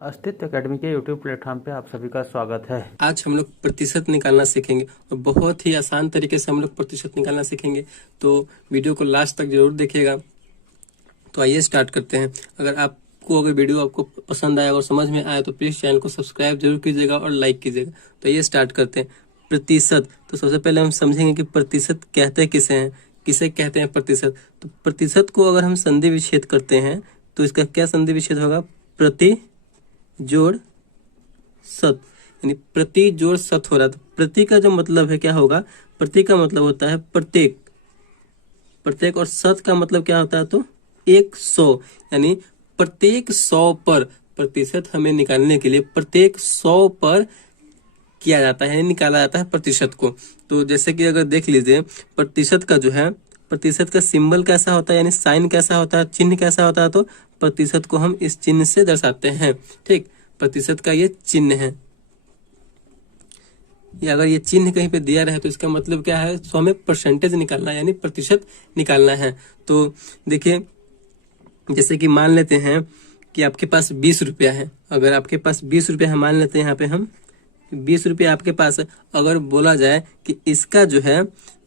अस्तित्व एकेडमी के YouTube platform पे आप सभी का स्वागत है। आज हम लोग प्रतिशत निकालना सीखेंगे और बहुत ही आसान तरीके से हम लोग प्रतिशत निकालना सीखेंगे। तो वीडियो को लास्ट तक जरूर देखिएगा। तो आइए स्टार्ट करते हैं। अगर वीडियो आपको पसंद आया और समझ में आया तो प्लीज चैनल को सब्सक्राइब जरूर कीजिएगा और लाइक कीजिएगा। तो आइए स्टार्ट करते हैं। प्रतिशत, तो सबसे पहले हम समझेंगे कि प्रतिशत कहते किसे हैं, किसे कहते हैं प्रतिशत। तो प्रतिशत को अगर हम संधि विच्छेद करते हैं तो इसका क्या संधि विच्छेद होगा, प्रति जोड़ शत, यानी प्रति जोड़ शत हो रहा है। तो प्रति का जो मतलब है क्या होगा, प्रति का मतलब होता है प्रत्येक, प्रत्येक, और शत का मतलब क्या होता है, तो 100, यानी प्रत्येक 100 पर। प्रतिशत हमें निकालने के लिए प्रत्येक 100 पर किया जाता है, निकाला जाता है प्रतिशत को। तो जैसे कि अगर देख लीजिए प्रतिशत का जो है, प्रतिशत का सिंबल कैसा होता है, यानी साइन कैसा होता है, चिन्ह कैसा होता है, तो प्रतिशत को हम इस चिन्ह से दर्शाते हैं। ठीक, प्रतिशत का ये चिन्ह है। या अगर ये चिन्ह कहीं पे दिया रहे तो इसका मतलब क्या है, तो हमें परसेंटेज निकालना है, यानी प्रतिशत निकालना है। तो देखिए, जैसे कि मान लेते हैं कि आपके पास 20 रुपया है। अगर आपके पास 20 रुपया है, मान लेते हैं यहाँ पे हम 20 रुपया आपके पास है। अगर बोला जाए कि इसका जो है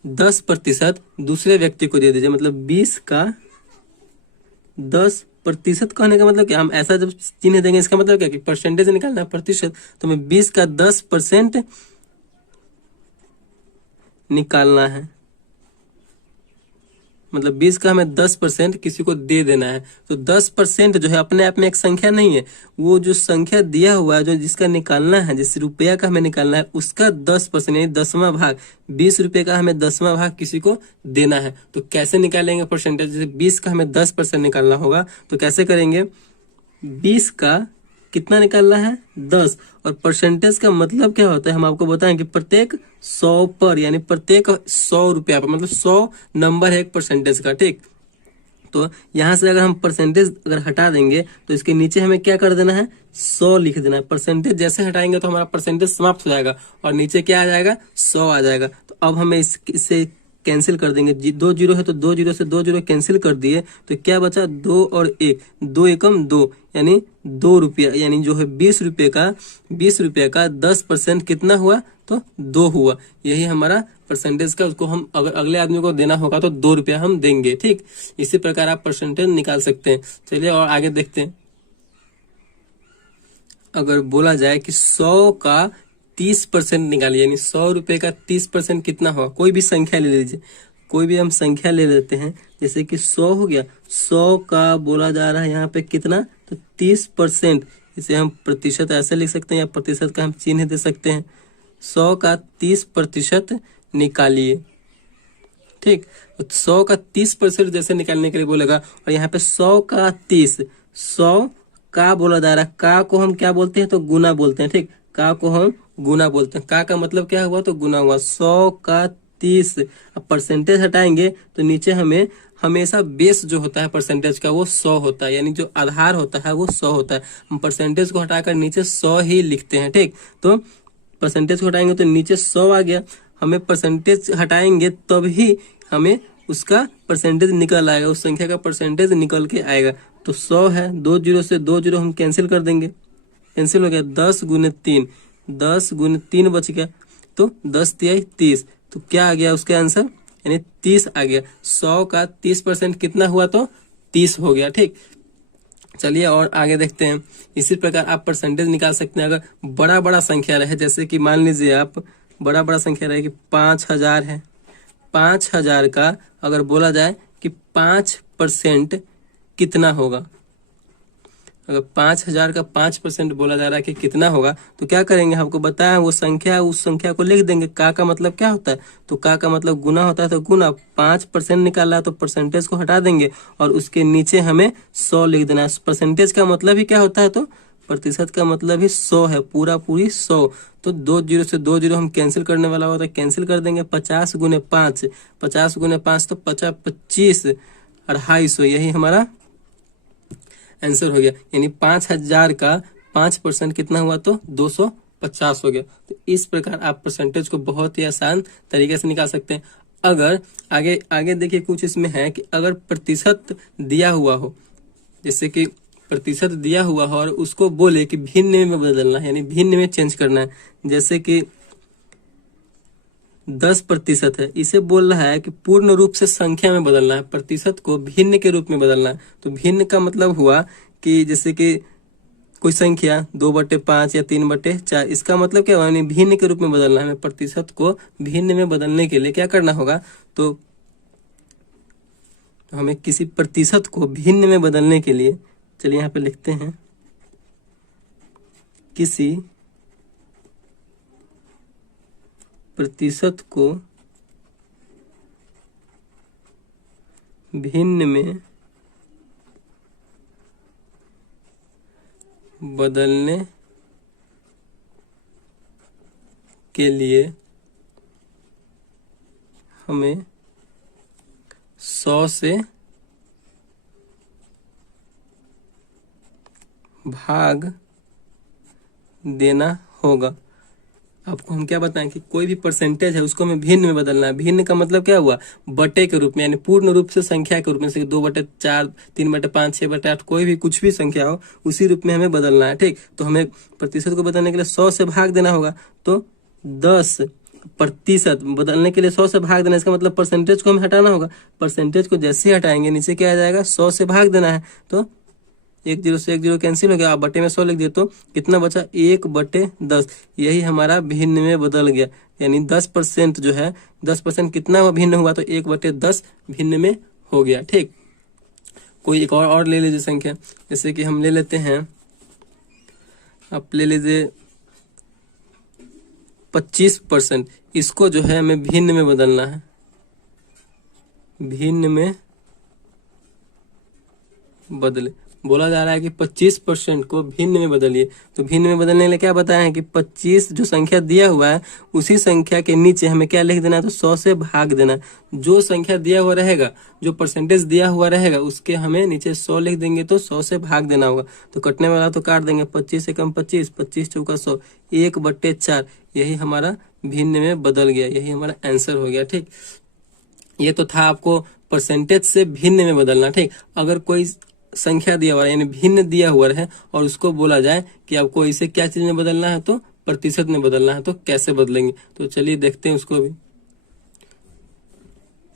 10% दूसरे व्यक्ति को दे दीजिए, मतलब 20 का 10% कहने का मतलब क्या, हम ऐसा जब चिन्ह देंगे इसका मतलब क्या कि परसेंटेज निकालना है, प्रतिशत। तो हमें 20 का 10% निकालना है, मतलब 20 का हमें 10% किसी को दे देना है। तो 10% जो है अपने आप में एक संख्या नहीं है, वो जो संख्या दिया हुआ है, जो जिसका निकालना है, जिस रुपया का हमें निकालना है, उसका 10% यानी 10वां भाग, 20 रुपये का हमें 10वां भाग किसी को देना है। तो कैसे निकालेंगे परसेंटेज, जैसे 20 का हमें 10% निकालना होगा तो कैसे करेंगे, 20 का कितना निकालना है, 10, और परसेंटेज का मतलब क्या होता है हम आपको बताएं कि प्रत्येक 100 पर, यानी प्रत्येक 100 रुपया पर, मतलब 100 नंबर है एक परसेंटेज का। ठीक, तो यहां से अगर हम परसेंटेज अगर हटा देंगे तो इसके नीचे हमें क्या कर देना है, 100 लिख देना है। परसेंटेज जैसे हटाएंगे तो हमारा परसेंटेज समाप्त हो जाएगा और नीचे क्या आ जाएगा, 100 आ जाएगा। तो अब हमें इससे कैंसिल कर देंगे, 2 जीरो है तो 2 जीरो से 2 जीरो कैंसिल कर दिए तो क्या बचा, 2 और 1, 2 एकम 2, यानी 2 रुपया, यानी जो है 20 रुपये का 10% कितना हुआ, तो 2 हुआ। यही हमारा परसेंटेज का, उसको हम अगर अगले आदमी को देना होगा तो 2 रुपया हम देंगे। ठीक, इसी प्रकार आप परसेंटेज निकाल सकते हैं। चलिए और आगे देखते हैं। अगर बोला जाए कि 100 का 30% निकालिए, यानी 100 रुपये का 30% कितना होगा, कोई भी संख्या ले लीजिए, कोई भी हम संख्या ले लेते हैं। जैसे कि 100 हो गया, 100 का बोला जा रहा है यहाँ पे कितना, तो 30%। इसे हम प्रतिशत ऐसे लिख सकते हैं या प्रतिशत का हम चिन्ह दे सकते हैं। 100 का 30% निकालिए। ठीक, तो 100 का 30% जैसे निकालने के लिए बोलेगा, और यहाँ पे 100 का 30, 100 का बोला जा रहा है, का को हम क्या बोलते हैं, तो गुना बोलते हैं। ठीक, का को हम गुना बोलते हैं। का मतलब क्या हुआ, तो गुना हुआ। 100 का 30, अब परसेंटेज हटाएंगे तो नीचे हमें हमेशा बेस जो होता है परसेंटेज का वो 100 होता है, यानी जो आधार होता है वो 100 होता है। हम परसेंटेज को हटाकर नीचे 100 ही लिखते हैं। ठीक, तो परसेंटेज को हटाएंगे तो नीचे 100 आ गया। हमें परसेंटेज हटाएंगे तभी हमें उसका परसेंटेज निकल आएगा, उस संख्या का परसेंटेज निकल के आएगा। तो 100 है, 2 जीरो से 2 जीरो हम कैंसिल कर देंगे, कैंसिल हो गया। 10 गुने 3, 10 गुने 3 बच गया, तो 10 तिया 30, तो क्या आ गया उसका आंसर, यानी 30 आ गया। 100 का 30% कितना हुआ, तो 30 हो गया। ठीक, चलिए और आगे देखते हैं। इसी प्रकार आप परसेंटेज निकाल सकते हैं। अगर बड़ा बड़ा संख्या रहे, जैसे कि मान लीजिए आप बड़ा बड़ा संख्या रहे कि 5000 है, 5000 का अगर बोला जाए कि 5% कितना होगा, अगर 5000 का 5% बोला जा रहा है कि कितना होगा, तो क्या करेंगे, आपको बताया वो संख्या, उस संख्या को लिख देंगे। का मतलब क्या होता है, तो का मतलब गुना होता है, तो गुना 5% निकाला है तो परसेंटेज को हटा देंगे और उसके नीचे हमें 100 लिख देना है। परसेंटेज का मतलब ही क्या होता है, तो प्रतिशत का मतलब ही 100 है, पूरा पूरी 100। तो 2 जीरो से 2 जीरो हम कैंसिल करने वाला होता है, कैंसिल कर देंगे। 50 गुने 5, 50 गुने 5 तो 50, 25, 250, यही हमारा आंसर हो गया। यानी 5000 का 5% कितना हुआ, तो 250 हो गया। तो इस प्रकार आप परसेंटेज को बहुत ही आसान तरीके से निकाल सकते हैं। अगर आगे आगे देखिए, कुछ इसमें है कि अगर प्रतिशत दिया हुआ हो, जैसे कि प्रतिशत दिया हुआ हो और उसको बोले कि भिन्न में बदलना है, यानी भिन्न में चेंज करना है। जैसे कि 10% है, इसे बोल रहा है कि पूर्ण रूप से संख्या में बदलना है, प्रतिशत को भिन्न के रूप में बदलना है। तो भिन्न का मतलब हुआ कि जैसे कि कोई संख्या 2/5 या 3/4, इसका मतलब क्या हुआ, यानी भिन्न के रूप में बदलना है। हमें प्रतिशत को भिन्न में बदलने के लिए क्या करना होगा, तो हमें किसी प्रतिशत को भिन्न में बदलने के लिए, चलिए यहाँ पे लिखते हैं, किसी प्रतिशत को भिन्न में बदलने के लिए हमें 100 से भाग देना होगा। आपको हम क्या बताएं कि कोई भी परसेंटेज है उसको हमें भिन्न में बदलना है। भिन्न का मतलब क्या हुआ, बटे के रूप में, यानी पूर्ण रूप से संख्या के रूप में, जैसे 2/4, 3/5, 6/8, कोई भी कुछ भी संख्या हो उसी रूप में हमें बदलना है। ठीक, तो हमें प्रतिशत को बदलने के लिए 100 से भाग देना होगा। तो 10% बदलने के लिए 100 से भाग देना, इसका मतलब परसेंटेज को हमें हटाना होगा। परसेंटेज को जैसे ही हटाएंगे नीचे क्या आ जाएगा, 100 से भाग देना है। तो 1 0 से 1 0 कैंसिल हो गया, आप बटे में 100 लिख दिए तो कितना बचा, 1/10। यही हमारा भिन्न में बदल गया, यानी 10% जो है, 10% कितना भिन्न हुआ, तो 1/10 भिन्न में हो गया। ठीक, कोई एक और ले लीजिए संख्या, जैसे कि हम ले लेते हैं, आप ले लीजिए 25%, इसको जो है हमें भिन्न में बदलना है, भिन्न में बदले। बोला जा रहा है कि 25% को भिन्न में बदलिए। तो भिन्न में बदलने के लिए क्या बताया है कि 25 जो संख्या दिया हुआ है उसी संख्या के नीचे हमें क्या लिख देना है, तो 100 से भाग देना है। जो संख्या दिया हुआ रहेगा, जो परसेंटेज दिया हुआ रहेगा, उसके हमें नीचे 100 लिख देंगे, तो 100 से भाग देना होगा। तो कटने वाला तो काट देंगे, 25 से कम 25, 25 चौका 100, 1/4। यही हमारा भिन्न में बदल गया, यही हमारा आंसर हो गया। ठीक, ये तो था आपको परसेंटेज से भिन्न में बदलना। ठीक, अगर कोई संख्या दिया हुआ है, यानी भिन्न दिया हुआ है, और उसको बोला जाए कि आपको इसे क्या चीज में बदलना है, तो प्रतिशत में बदलना है, तो कैसे बदलेंगे, तो चलिए देखते हैं उसको भी।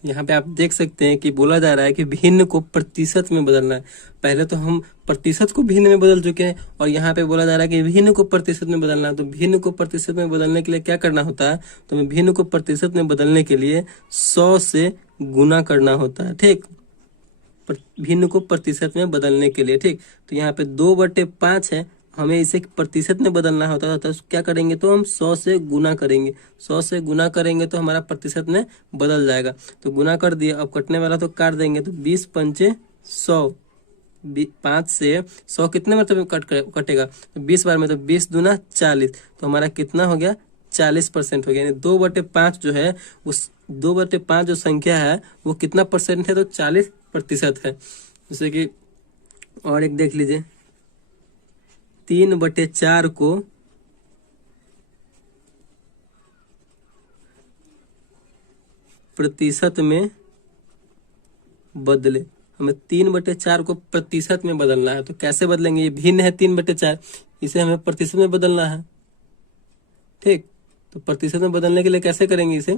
यहाँ पे आप देख सकते हैं कि बोला जा रहा है कि भिन्न को प्रतिशत में बदलना है। पहले तो हम प्रतिशत को भिन्न में बदल चुके हैं, और यहाँ पे बोला जा रहा है कि भिन्न को प्रतिशत में बदलना है। तो भिन्न को प्रतिशत में बदलने के लिए क्या करना होता है, तो हमें भिन्न को प्रतिशत में बदलने के लिए 100 से गुना करना होता है। ठीक, भिन्न को प्रतिशत में बदलने के लिए। ठीक, तो यहाँ पे 2/5 है, हमें इसे प्रतिशत में बदलना होता है, तो क्या करेंगे, तो हम 100 से गुना करेंगे। 100 से गुना करेंगे तो हमारा प्रतिशत में बदल जाएगा। तो गुना कर दिया, अब कटने वाला तो काट देंगे, तो 20 पंचे 100, 5 से 100 कितने मतलब कटेगा, तो 20 बार में, तो 20 दूना 40, तो हमारा कितना हो गया, 40% हो गया। यानी 2/5 जो है, उस 2/5 जो संख्या है वो कितना परसेंट है, तो 40% है। जैसे कि और एक देख लीजिए, 3/4 को प्रतिशत में बदले। हमें 3/4 को प्रतिशत में बदलना है, तो कैसे बदलेंगे, ये भिन्न है 3/4, इसे हमें प्रतिशत में बदलना है। ठीक, तो प्रतिशत में बदलने के लिए कैसे करेंगे, इसे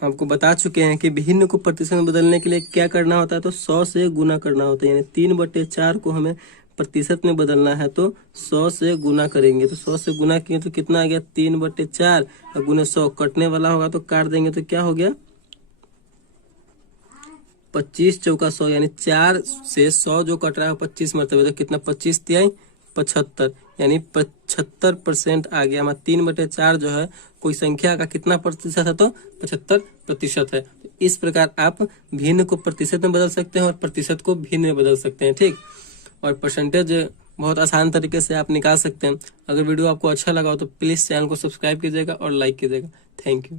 आपको बता चुके हैं कि भिन्न को प्रतिशत में बदलने के लिए क्या करना होता है, तो 100 से गुना करना होता है। यानी 3/4 को हमें प्रतिशत में बदलना है, तो 100 से गुना करेंगे। तो 100 से गुना किए तो कितना आ गया, 3/4 और गुना 100, कटने वाला होगा तो काट देंगे, तो क्या हो गया, 25 चौका 100, यानी 4 से 100 जो कट रहा है 25 मरतबे, तो कितना, 25 तिहाई 75, यानी 75% आ गया हमारा। 3/4 जो है कोई संख्या का कितना प्रतिशत है, तो 75% है। इस प्रकार आप भिन्न को प्रतिशत में बदल सकते हैं और प्रतिशत को भिन्न में बदल सकते हैं। ठीक, और परसेंटेज बहुत आसान तरीके से आप निकाल सकते हैं। अगर वीडियो आपको अच्छा लगा हो तो प्लीज चैनल को सब्सक्राइब कीजिएगा और लाइक कीजिएगा। Thank you.